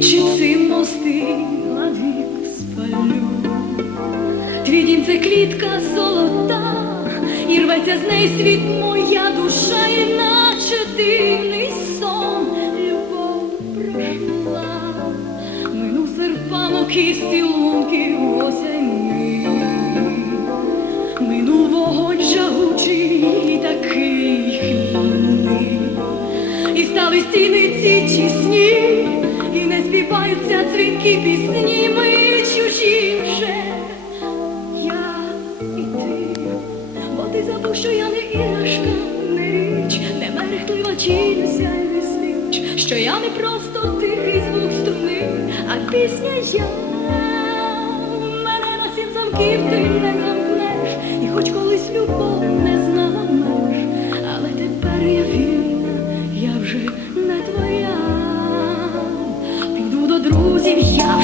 піду у ніч і ці мости навік спалю. Твій дім це клітка золота, і рветься з неї світ моя душа, іначе наче дивний сон, любов прожила, минув серпанок і стілунки співаються дзвінки пісні, ми чужі вже. Я і ти, бо ти забув, що я не іграшка, не річ, не мерехтлива чільця і свіч, що я не просто тихий звук струни, а пісня я. Мене на сім замків ти не замкнеш, і хоч колись любов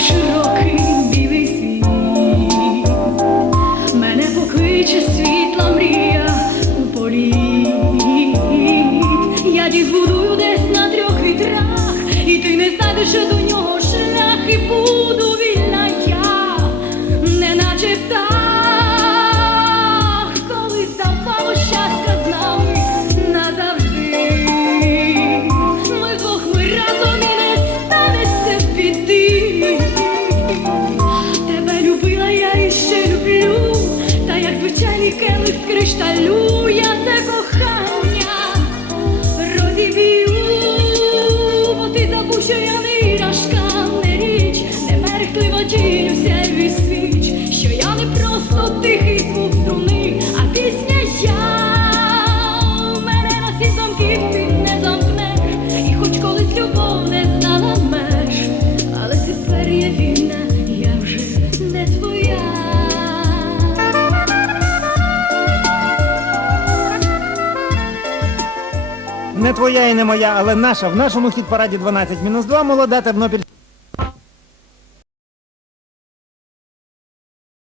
широкий білий світ. Мене покличе світла мрія у політ. Я збудую десь на трьох вітрах, і ти не знайдеш до нього шлях, і буду келих з Не твоя і не моя, але наша в нашому хіт-параді 12 мінус 2 молода Тернопіль.